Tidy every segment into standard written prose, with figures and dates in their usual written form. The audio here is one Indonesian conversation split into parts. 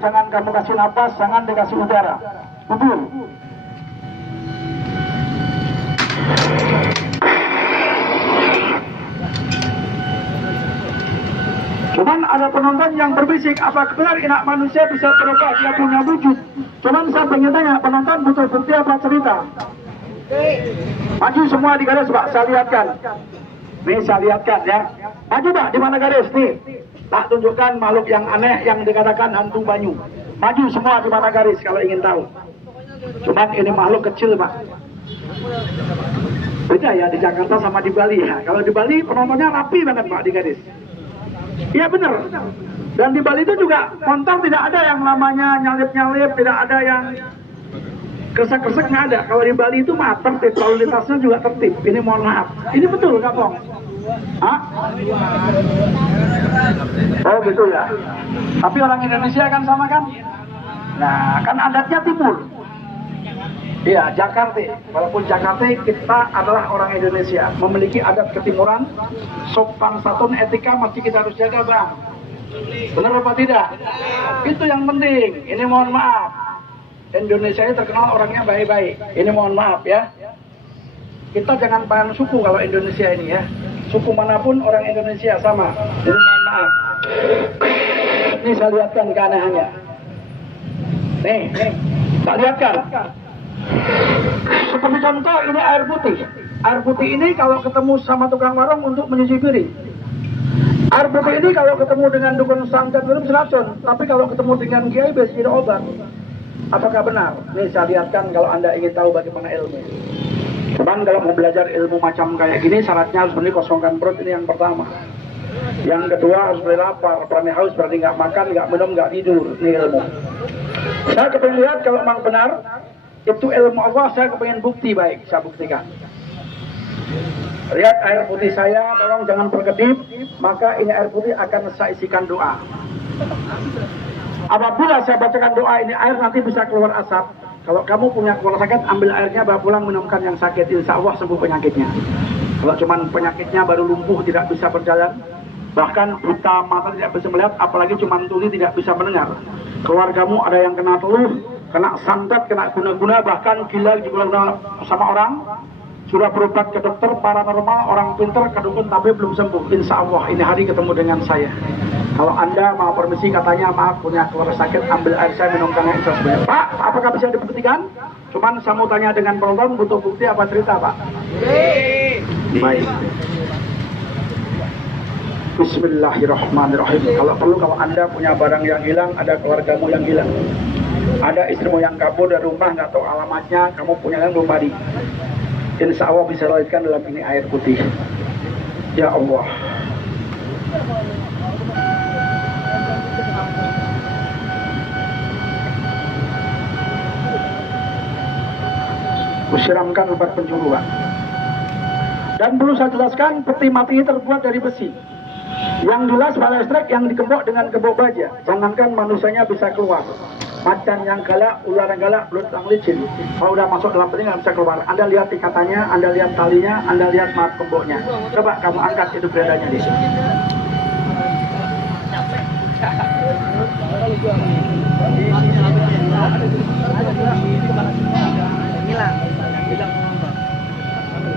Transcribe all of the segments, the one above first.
jangan kamu kasih nafas, jangan dikasih udara. Kubur. Cuman ada penonton yang berbisik, apa benar anak manusia bisa berubah, dia punya wujud. Cuman saya pengen tanya, penonton butuh bukti apa cerita? Maju semua di garis Pak, saya lihatkan. Nih saya lihatkan ya. Maju Pak, di mana garis? Nih, tak tunjukkan makhluk yang aneh yang dikatakan hantu banyu. Maju semua di mana garis kalau ingin tahu. Cuman ini makhluk kecil Pak. Beda ya di Jakarta sama di Bali ya. Kalau di Bali penontonnya rapi banget Pak di garis. Iya benar. Dan di Bali itu juga montong tidak ada yang namanya nyalip-nyalip, tidak ada yang kresek-kresek, nggak ada. Kalau di Bali itu mah tertib, lalu lintasnya juga tertib. Ini mohon maaf. Ini betul nggak bohong? Hah? Oh gitu ya. Tapi orang Indonesia kan sama kan? Nah kan adatnya timur. Iya Jakarta. Walaupun Jakarta kita adalah orang Indonesia, memiliki adat ketimuran, sopan santun, etika masih kita harus jaga bang. Benar apa tidak? Itu yang penting. Ini mohon maaf. Indonesia ini terkenal orangnya baik-baik. Ini mohon maaf ya. Kita jangan pandang suku kalau Indonesia ini ya. Suku manapun orang Indonesia sama. Jadi mohon maaf. Ini saya lihatkan keanehannya. Nih, tak lihatkan. Seperti contoh ini air putih. Air putih ini kalau ketemu sama tukang warung untuk menyuci piring. Air putih ini kalau ketemu dengan dukun santet belum seracun. Tapi kalau ketemu dengan kiai bisa jadi obat. Apakah benar? Ini saya lihatkan kalau Anda ingin tahu bagaimana ilmu. Cuman kalau mau belajar ilmu macam kayak gini, syaratnya harus berani kosongkan perut, ini yang pertama. Yang kedua harus berani lapar, berani haus, berani nggak makan, nggak minum, nggak tidur. Ini ilmu. Saya kepengen lihat kalau memang benar itu ilmu Allah, saya kepengen bukti baik, saya buktikan. Lihat air putih saya, tolong jangan berkedip, maka ini air putih akan saya isikan doa. Apabila saya bacakan doa ini air nanti bisa keluar asap. Kalau kamu punya keluar sakit, ambil airnya bawa pulang minumkan yang sakit, insya Allah sembuh penyakitnya. Kalau cuman penyakitnya baru lumpuh tidak bisa berjalan, bahkan buta mata tidak bisa melihat, apalagi cuman tuli tidak bisa mendengar. Keluargamu ada yang kena teluh, kena santet, kena guna-guna, bahkan gila juga sama orang. Sudah berobat ke dokter paranormal, orang pintar ke dukun tapi belum sembuh. Insya Allah ini hari ketemu dengan saya. Kalau Anda mau permisi katanya maaf punya keluar sakit, ambil air saya minumkan yang insya Allah. Pak, apakah bisa dibuktikan? Cuman saya mau tanya dengan penonton, butuh bukti apa cerita Pak? Baik. Bismillahirrahmanirrahim. Kalau perlu kalau Anda punya barang yang hilang, ada keluargamu yang hilang, ada istrimu yang kabur dari rumah nggak tahu alamatnya, kamu punya yang belum mari. Insya Allah bisa lahirkan dalam ini air putih. Ya Allah. Kusiramkan obat penjuru Pak. Dan perlu saya jelaskan, peti mati ini terbuat dari besi. Yang jelas bala listrik yang dikebok dengan kebok baja. Jangankan manusianya bisa keluar. Macan yang galak, ular yang galak, belut yang licin. Kalau udah masuk dalam peti nggak bisa keluar. Anda lihat ikatannya, Anda lihat talinya, Anda lihat maaf keboknya. Coba kamu angkat itu beradanya di sini.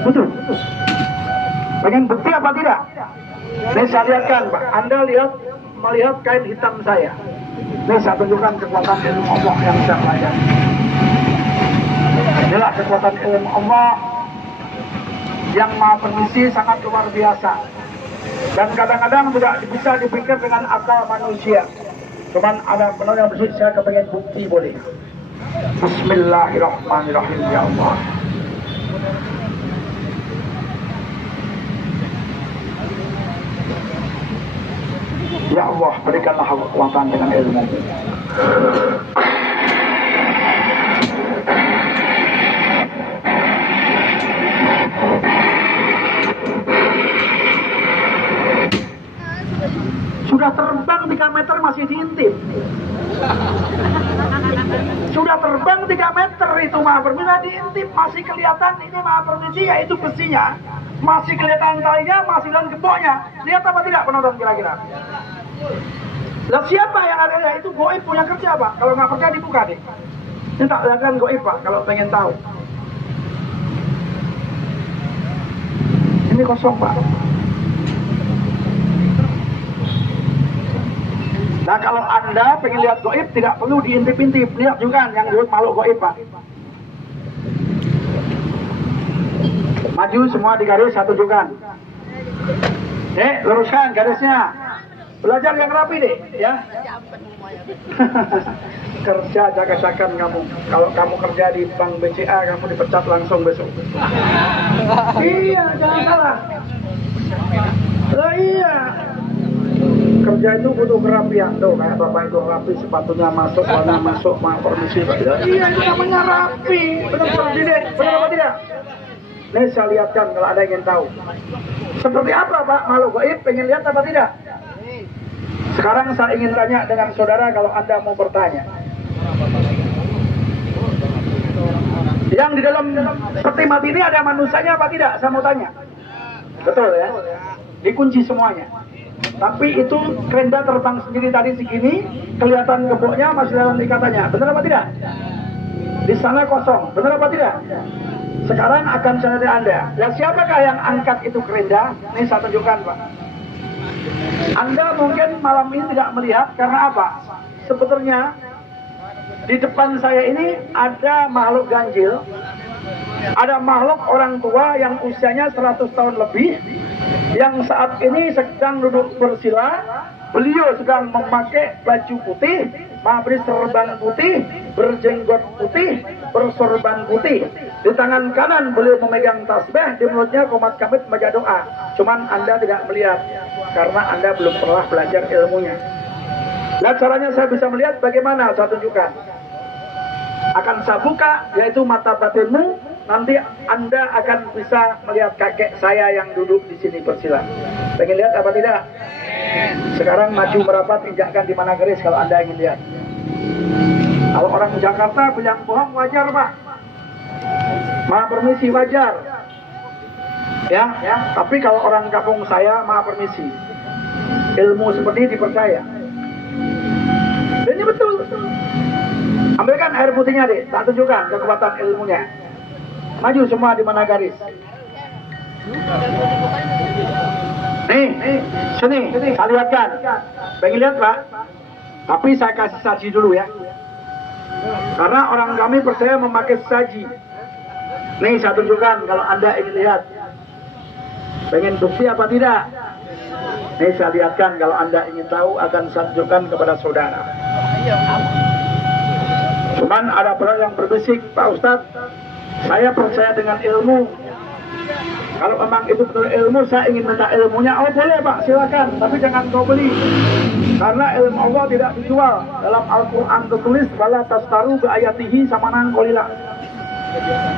Betul. Pengen bukti apa tidak? Ini saya lihatkan Pak. Anda melihat kain hitam saya. Ini saya tunjukkan kekuatan ilmu Allah yang saya pelajari. Inilah kekuatan ilmu Allah yang maha permisi, sangat luar biasa. Dan kadang-kadang tidak bisa dipikir dengan akal manusia. Cuman ada benar yang bersih, saya kepengen bukti boleh. Bismillahirrahmanirrahim ya Allah. Ya Allah, berikanlah kekuatan dengan ilmu. Sudah terbang 3 meter masih diintip. Sudah terbang 3 meter itu maha permisi diintip, masih kelihatan ini maha permisi yaitu besinya. Masih kelihatan talinya, masih dan geboknya. Lihat apa tidak penonton kira-kira? Lah siapa yang ada itu goib punya kerja Pak. Kalau nggak percaya dibuka deh. Ini tak lakukan goib Pak kalau pengen tahu. Ini kosong Pak. Nah kalau Anda pengen lihat goib tidak perlu diintip-intip, lihat juga yang disebut makhluk goib Pak. Maju semua di garis, satu tunjukkan. Luruskan garisnya. Belajar yang rapi deh, ya. Kerja jaga-jagan kamu. Kalau kamu kerja di bank BCA, kamu dipecat langsung besok. Iya, jangan salah. Lah iya. Kerja itu butuh kerapian tuh, kayak bapak itu rapi, sepatunya masuk, warna masuk, permisi. Iya, itu namanya rapi. Benar-benar tidak? Benar apa tidak? Ini saya lihatkan kalau ada yang ingin tahu. Seperti apa Pak makhluk gaib? Pengen lihat apa tidak? Sekarang saya ingin tanya dengan saudara kalau Anda mau bertanya. Yang di dalam peti mati ini ada manusianya apa tidak? Saya mau tanya. Betul ya? Dikunci semuanya. Tapi itu kerenda terbang sendiri tadi segini, kelihatan geboknya masih dalam ikatannya. Benar apa tidak? Di sana kosong. Benar apa tidak? Sekarang akan saya tanya Anda. Dan siapakah yang angkat itu kerenda? Ini saya tunjukkan Pak. Anda mungkin malam ini tidak melihat karena apa? Sebetulnya di depan saya ini ada makhluk ganjil. Ada makhluk orang tua yang usianya 100 tahun lebih, yang saat ini sedang duduk bersila. Beliau sedang memakai baju putih, mabris serban putih, berjenggot putih, bersorban putih. Di tangan kanan beliau memegang tasbih, di mulutnya komat kamit membaca doa. Cuman Anda tidak melihat karena Anda belum pernah belajar ilmunya. Nah caranya saya bisa melihat bagaimana? Saya tunjukkan. Akan saya buka, yaitu mata batinmu. Nanti Anda akan bisa melihat kakek saya yang duduk di sini bersila. Pengen lihat apa tidak? Sekarang maju merapat, injakkan di mana garis kalau Anda ingin lihat. Kalau orang Jakarta bilang bohong wajar Pak. Maaf permisi wajar. Ya. Tapi kalau orang kampung saya maaf permisi. Ilmu seperti ini dipercaya. Dan ini betul. Ambilkan air putihnya deh, tak tunjukkan kekuatan ilmunya. Maju semua di mana garis. Nih, sini, saya lihatkan. Pengen lihat Pak? Tapi saya kasih saji dulu ya. Karena orang kami percaya memakai saji. Nih, saya tunjukkan kalau Anda ingin lihat. Pengen bukti apa tidak? Nih, saya lihatkan kalau Anda ingin tahu akan saya tunjukkan kepada saudara. Cuman ada orang yang berbisik, Pak Ustadz, saya percaya dengan ilmu. Kalau memang itu betul ilmu, saya ingin minta ilmunya. Oh boleh Pak, silakan. Tapi jangan kau beli. Karena ilmu Allah tidak dijual. Dalam Al-Quran tertulis, Wala tastaru bi'ayatihi samanan qalila.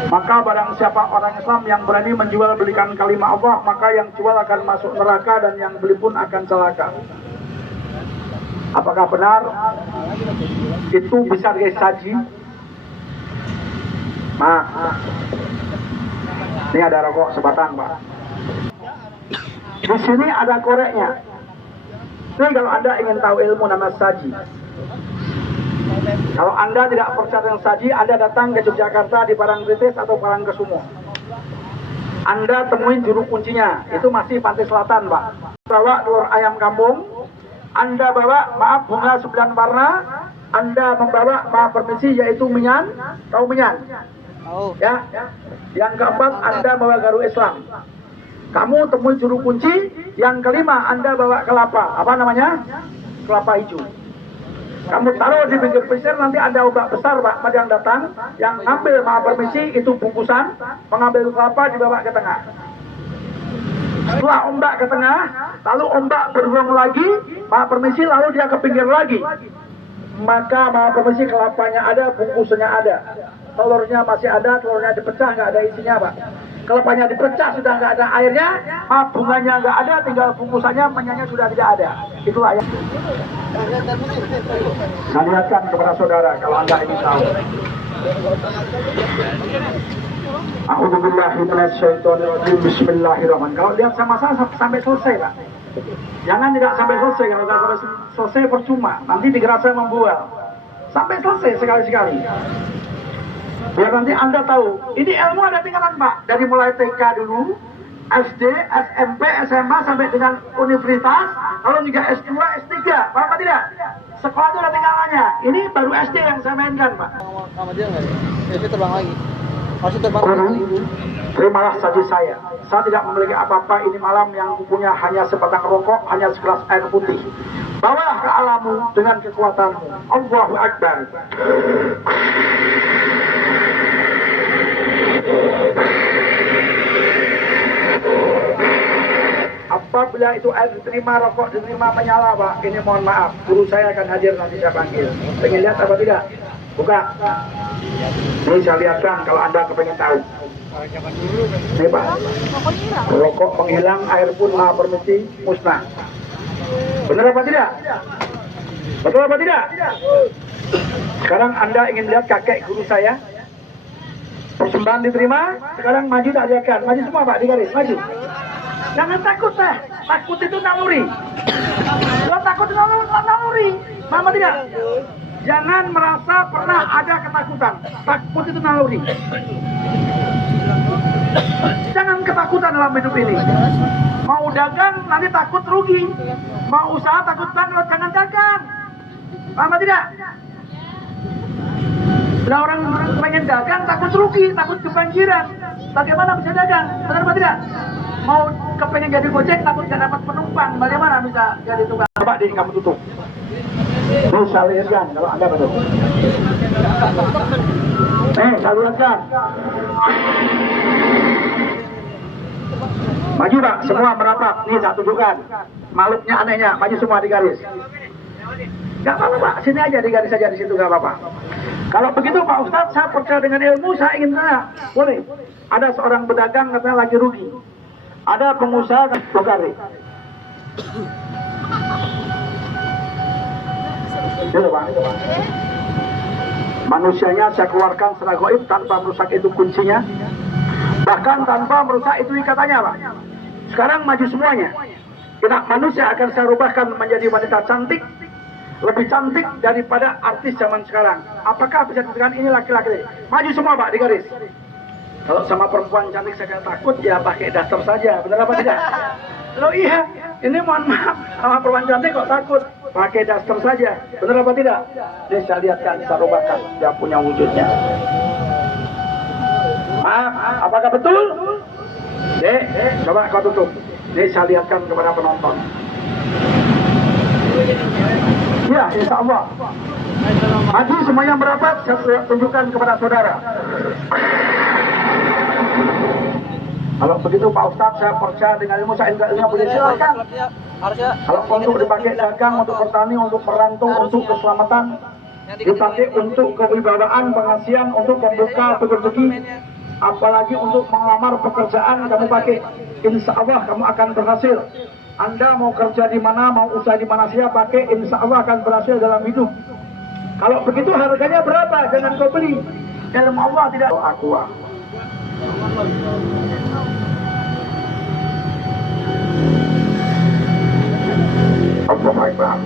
Maka barang siapa orang Islam yang berani menjual belikan kalimat Allah, maka yang jual akan masuk neraka dan yang beli pun akan celaka. Apakah benar? Itu bisa disaji? Ini ada rokok sebatang Pak. Di sini ada koreknya. Ini kalau Anda ingin tahu ilmu nama saji. Kalau Anda tidak percaya dengan saji, Anda datang ke Yogyakarta di Parangtritis atau Parangkusumo. Anda temuin juru kuncinya, itu masih pantai selatan Pak. Bawa telur ayam kampung, Anda bawa bunga 9 warna, Anda membawa permisi yaitu minyan, tahu minyan? Ya. Yang keempat Anda bawa garu Islam. Kamu temui juru kunci. Yang kelima Anda bawa kelapa. Apa namanya? Kelapa hijau. Kamu taruh di pinggir pesisir, nanti ada ombak besar Pak pada yang datang. Yang ngambil permisi itu bungkusan, mengambil kelapa dibawa ke tengah. Setelah ombak ke tengah, lalu ombak berulang lagi, permisi lalu dia ke pinggir lagi. Maka permisi kelapanya ada, bungkusannya ada. Telurnya masih ada, telurnya dipecah, nggak ada isinya Pak. Kelapanya dipecah, sudah nggak ada airnya, bunganya nggak ada, tinggal bungkusannya, menyanya sudah tidak ada. Itulah yang saya lihatkan kepada saudara, kalau Anda ingin tahu. A'udzubillahi minasyaitonirrajim. Bismillahirrahmanirrahim. Kalau lihat sama saya sampai selesai Pak. Jangan tidak sampai selesai, kalau tidak sampai selesai percuma. Nanti digerasa membual. Sampai selesai sekali-sekali. Biar nanti Anda tahu, ini ilmu ada tingkatan Pak. Dari mulai TK dulu, SD, SMP, SMA sampai dengan universitas, kalau juga S2, S3, paham apa tidak? Sekolah itu ada tingkatannya. Ini baru SD yang saya mainkan Pak. Sama dia nggak? Ya, terbang lagi. Masih terbang lagi. Terimalah saja saya. Saya tidak memiliki apa-apa ini malam yang punya hanya sebatang rokok, hanya segelas air putih. Bawalah ke alammu dengan kekuatanmu. Allahu Akbar. Apabila itu air diterima, rokok diterima menyala Pak, ini mohon maaf, guru saya akan hadir nanti saya panggil. Pengen lihat apa tidak? Buka. Ini saya lihatkan kalau Anda kepengen tahu. Ini Pak, rokok menghilang, air pun maha permisi, musnah. Benar apa tidak? Betul apa tidak? Sekarang Anda ingin lihat kakek guru saya? Persembahan diterima, sekarang maju tak lihatkan. Maju semua Pak, di garis, maju. Jangan takut takut itu naluri. Kalau takut itu naluri, paham tidak? Jangan merasa pernah ada ketakutan. Takut itu naluri. Jangan ketakutan dalam hidup ini. Mau dagang nanti takut rugi. Mau usaha takut bangkrut, jangan dagang. Paham tidak? Bila orang pengen dagang takut rugi, takut kebanjiran. Bagaimana bisa dagang? Benar apa tidak? Mau kepengen jadi gojek takut gak dapat penumpang, bagaimana bisa jadi tukang? Coba diri kamu tutup. Saya lihatkan kalau Anda betul. Saya lihatkan. Maju Pak, semua merapat. Nih saya tunjukkan. Makhluknya anehnya, maju semua di garis. Gak apa-apa Pak, sini aja di garis saja di situ gak apa-apa. Kalau begitu Pak Ustadz, saya percaya dengan ilmu, saya ingin tanya. Boleh. Ada seorang pedagang katanya lagi rugi. Ada pengusaha Bogari. Itu Pak. Manusianya saya keluarkan secara gaib tanpa merusak itu kuncinya. Bahkan tanpa merusak itu ikatannya Pak. Sekarang maju semuanya. Kita manusia akan saya rubahkan menjadi wanita cantik. Lebih cantik daripada artis zaman sekarang. Apakah bisa dikatakan ini laki-laki? Maju semua Pak di garis. Kalau sama perempuan cantik saya takut, ya pakai daster saja. Benar apa tidak? Loh iya, ini mohon maaf, sama perempuan cantik kok takut? Pakai daster saja. Benar apa tidak? Ini saya lihatkan, saya rubahkan, dia punya wujudnya. Maaf, apakah betul? Dek, coba kau tutup. Ini saya lihatkan kepada penonton. Ya, insya Allah. Maju semuanya merapat, saya tunjukkan kepada saudara. Kalau begitu Pak Ustadz, saya percaya dengan ilmu saya enggak boleh silakan. Kalau untuk dipakai dagang, untuk bertani, untuk merantau, untuk keselamatan, dipakai untuk kewibawaan, pengasihan, untuk membuka rezeki, apalagi untuk melamar pekerjaan kamu pakai. Insya Allah kamu akan berhasil. Anda mau kerja di mana, mau usaha di mana saja pakai, insya Allah akan berhasil dalam hidup. Kalau begitu harganya berapa? Jangan kau beli. Ilmu Allah tidak. Aku. Allahu Akbar.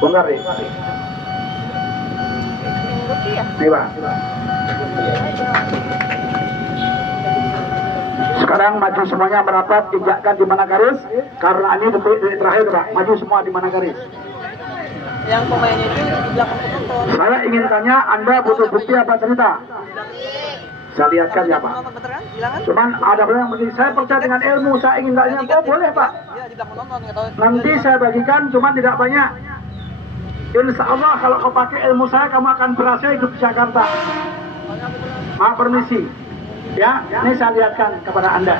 Benar ya? Nih Pak. Sekarang maju semuanya merapat, injakkan di mana garis? Karena ini detik terakhir Pak. Maju semua di mana garis? Yang pemainnya itu di belakang penonton. Saya ingin tanya, Anda butuh bukti apa cerita? Saya lihatkan ya Pak. Cuman ada yang begini, saya percaya dengan ilmu, saya ingin tanya, oh boleh Pak. Nanti saya bagikan, cuman tidak banyak. Insya Allah kalau kau pakai ilmu saya, kamu akan berhasil hidup di Jakarta. Maaf permisi. Ya, ini saya lihatkan kepada Anda.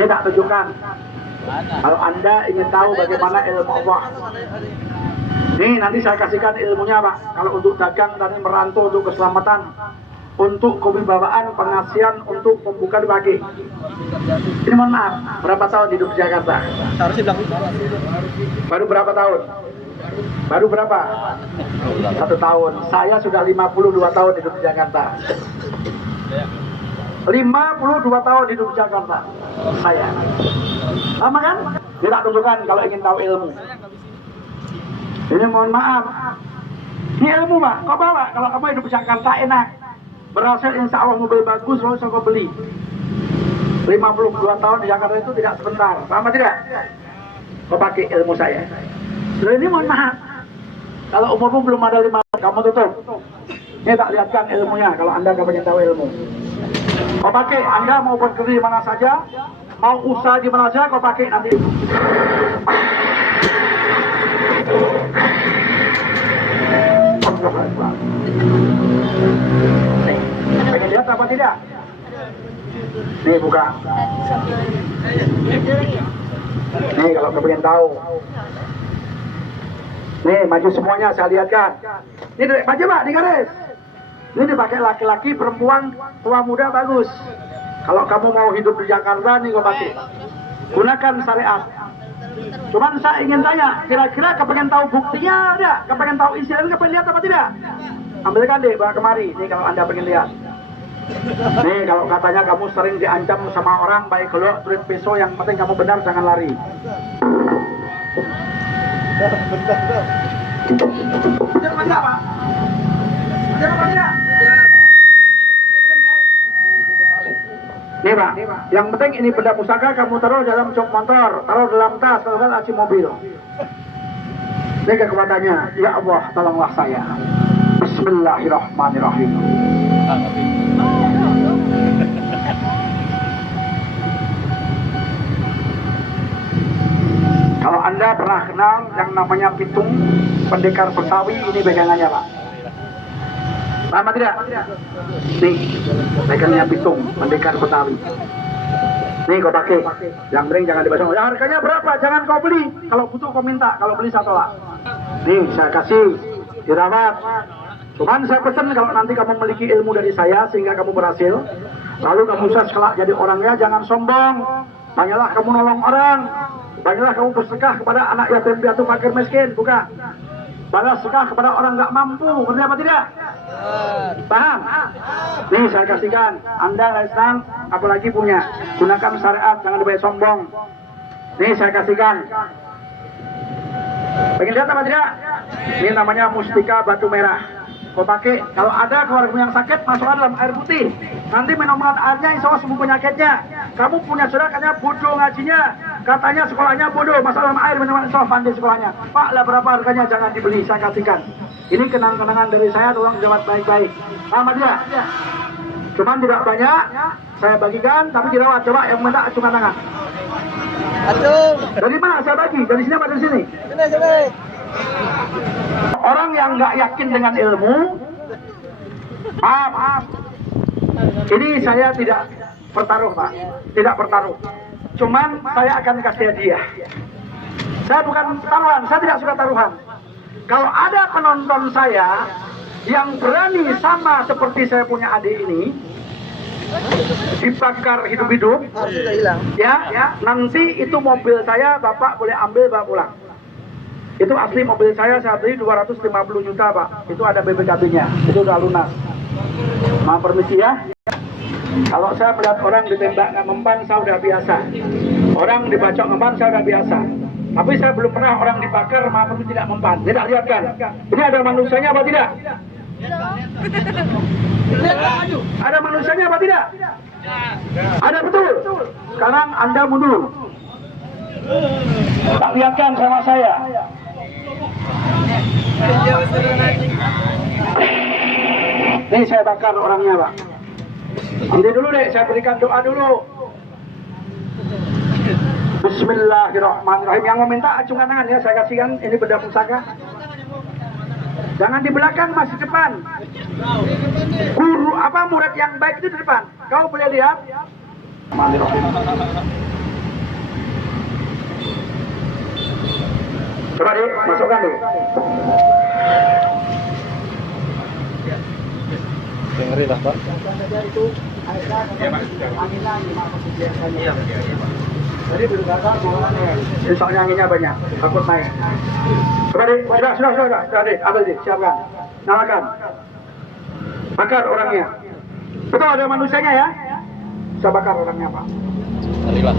Ini tak tunjukkan. Kalau Anda ingin tahu bagaimana ilmu Allah. Nih nanti saya kasihkan ilmunya Pak. Kalau untuk dagang, tadi merantau, untuk keselamatan, untuk kewibawaan, pengasihan, untuk membuka dipakai. Ini mohon maaf, berapa tahun hidup di Jakarta? Baru berapa tahun? Baru berapa? 1 tahun. Saya sudah 52 tahun hidup di Jakarta. 52 tahun hidup di Jakarta. Saya. Lama kan? Tidak tunjukkan kalau ingin tahu ilmu. Ini mohon maaf. Ini ilmu, Pak. Kau bawa. Kalau kamu hidup di Jakarta enak. Berhasil insya Allah mobil bagus, lalu saya kau beli. 52 tahun di Jakarta itu tidak sebentar. Paham tidak? Kau pakai ilmu saya. Loh, ini mohon maaf. Kalau umurmu belum ada 5 tahun, kamu tutup. Ini tak lihatkan ilmunya kalau Anda nggak pengen tahu ilmu. Kau pakai, Anda mau bekerja di mana saja, mau usaha di mana saja, kau pakai nanti. Pengen lihat apa tidak? Nih buka. Nih kalau kau pengen tahu. Nih maju semuanya saya lihatkan. Ini maju Pak di garis. Ini dipakai laki-laki, perempuan, tua muda bagus. Kalau kamu mau hidup di Jakarta nih kau pakai. Gunakan syariat. Cuman saya ingin tanya, kira-kira kepengen tahu buktinya ada? Kepengen tahu isinya, kepengen lihat apa tidak? Ambilkan deh, bawa kemari. Nih kalau Anda pengen lihat. Nih kalau katanya kamu sering diancam sama orang, baik kalau tulis pisau, yang penting kamu benar, jangan lari. Jangan apa? Jangan apa tidak? Nih Pak, yang penting ini benda pusaka kamu taruh dalam jok motor, taruh dalam tas, taruh dalam laci mobil. Ini kekuatannya, ya Allah tolonglah saya. Bismillahirrahmanirrahim. Kalau Anda pernah kenal yang namanya pitung, pendekar Betawi, ini pegangannya Pak. Paham tidak? Nih, pegangnya pitung, pendekar Betawi. Nih kau pakai, yang ring jangan dibaca. Ya harganya berapa? Jangan kau beli. Kalau butuh kau minta, kalau beli saya tolak. Nih saya kasih, dirawat. Cuman saya pesan kalau nanti kamu memiliki ilmu dari saya sehingga kamu berhasil, lalu kamu sukses kelak jadi orangnya, jangan sombong. Banyaklah kamu nolong orang, banyaklah kamu bersedekah kepada anak yatim piatu fakir miskin, bukan? Balas sedekah kepada orang nggak mampu, ngerti apa tidak? Paham? Nih saya kasihkan, Anda senang, apalagi punya, gunakan syariat, jangan dibayar sombong. Nih saya kasihkan. Pengen lihat apa tidak? Ini namanya mustika batu merah. Kau pakai, kalau ada keluarga yang sakit, masukkan dalam air putih. Nanti minumkan airnya, insya Allah sembuh penyakitnya. Kamu punya saudara katanya bodoh ngajinya, katanya sekolahnya bodoh, masalah dalam air minuman insya Allah pandai sekolahnya. Pak, lah berapa harganya? Jangan dibeli, saya kasihkan. Ini kenang-kenangan dari saya, tolong jawab baik-baik. Paham dia? Cuman tidak banyak, saya bagikan, tapi dirawat. Coba yang minta acungkan tangan. Acung. Dari mana saya bagi? Dari sini apa dari sini? Sini. Orang yang nggak yakin dengan ilmu, maaf, ini saya tidak bertaruh Pak, tidak bertaruh. Cuman saya akan kasih hadiah. Saya bukan taruhan, saya tidak suka taruhan. Kalau ada penonton saya yang berani sama seperti saya punya adik ini, dibakar hidup-hidup, Sudah hilang. ya, nanti itu mobil saya Bapak boleh ambil bawa pulang. Itu asli mobil saya beli 250 juta Pak. Itu ada BPKB-nya, itu udah lunas. Maaf permisi ya. Kalau saya melihat orang ditembak nggak mempan, saya udah biasa. Orang dibacok mempan, saya udah biasa. Tapi saya belum pernah orang dibakar, maaf permisi tidak mempan. Tidak lihat kan? Ini ada manusianya apa tidak? Ada manusianya apa tidak? Ada betul. Sekarang Anda mundur. Tak lihatkan sama saya. Nih saya bakar orangnya Pak. Nanti dulu deh, saya berikan doa dulu. Bismillahirrahmanirrahim. Yang mau minta acungkan tangan ya, saya kasihkan ini benda pusaka. Jangan di belakang, masih depan. Guru apa murid yang baik itu di depan. Kau boleh lihat. Coba deh, masukkan deh. Ngeri lah Pak. Itu airnya, anginnya, gimana biasanya. Jadi berbakar bolanya. Soalnya anginnya banyak, takut naik. Coba deh, sudah deh, ambil deh, siapkan, nyalakan, bakar orangnya. Betul ada manusianya ya? Bisa bakar orangnya Pak. Marilah.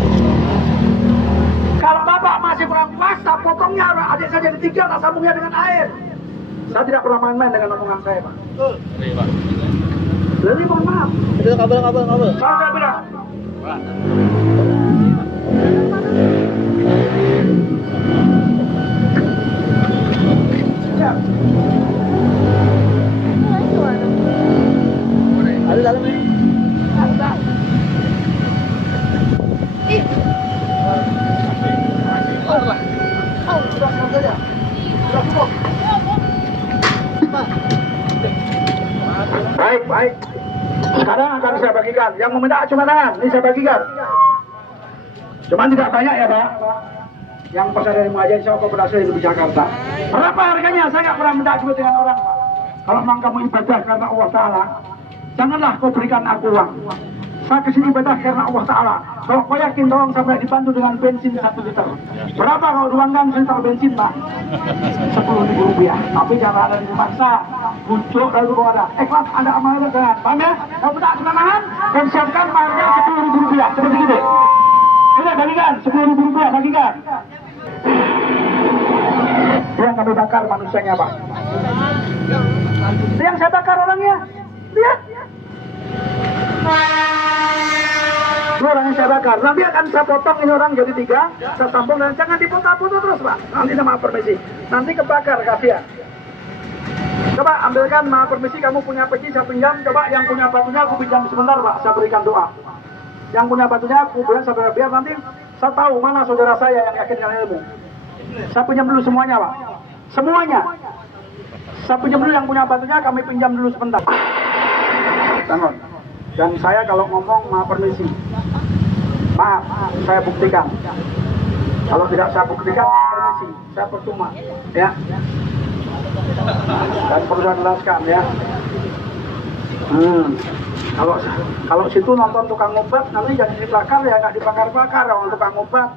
Kalau Bapak masih kurang kuasa, potongnya adik saja ditinggal, sambungnya dengan air. Saya tidak pernah main-main dengan omongan saya Pak. Marilah. Jadi mohon maaf. Itu kabel. Saya bilang. Ya. Ada dalam ini. Baik. Sekarang akan saya bagikan. Yang meminta cuma tangan, ini saya bagikan. Cuman tidak banyak ya Pak. Yang pasar dari Muaja insya Allah berhasil di Jakarta. Berapa harganya? Saya nggak pernah minta juga dengan orang Pak. Kalau memang kamu ibadah karena Allah Ta'ala, janganlah kau berikan aku uang. Saya kesini ibadah karena Allah Ta'ala. Kalau kau yakin tolong sampai dibantu dengan bensin 1 liter. Berapa kau uangkan liter bensin Pak? 10.000 rupiah. Tapi jangan ada dipaksa. Bujuk lalu kau ada. Ikhlas ada amanah dengan. Paham ya? Kau minta kemenangan dan siapkan harga 10.000 rupiah. Seperti itu. Ini bagikan 10.000 rupiah bagikan. Yang kami bakar manusianya Pak. Yang saya bakar orangnya. Lihat. Ini orang yang saya bakar. Nanti akan saya potong ini orang jadi 3. Saya sambung dan jangan dipotong-potong terus Pak. Nanti sama permisi. Nanti kebakar kasihan. Coba ambilkan maaf permisi kamu punya peci saya pinjam. Coba yang punya batunya aku pinjam sebentar Pak. Saya berikan doa. Yang punya batunya aku berikan saudara biar nanti saya tahu mana saudara saya yang yakin dengan ilmu. Saya pinjam dulu semuanya Pak. Semuanya. Saya pinjam dulu yang punya batunya kami pinjam dulu sebentar. Tangan. Dan saya kalau ngomong maaf permisi. Maaf, saya buktikan. Kalau tidak saya buktikan, permisi, saya percuma, ya. Dan perlu saya jelaskan, ya. Kalau situ nonton tukang obat, nanti jangan dibakar ya, nggak dibakar-bakar orang tukang obat,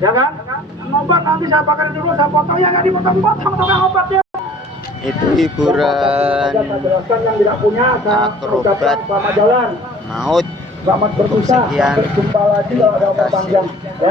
ya kan? Obat nanti saya bakar dulu, saya potong ya nggak dipotong-potong tukang obatnya. Itu hiburan yang tidak punya, akrobat selamat jalan. maut. Selamat berpisah. Sekian. Jumpa lagi kalau ada panjang. Ya.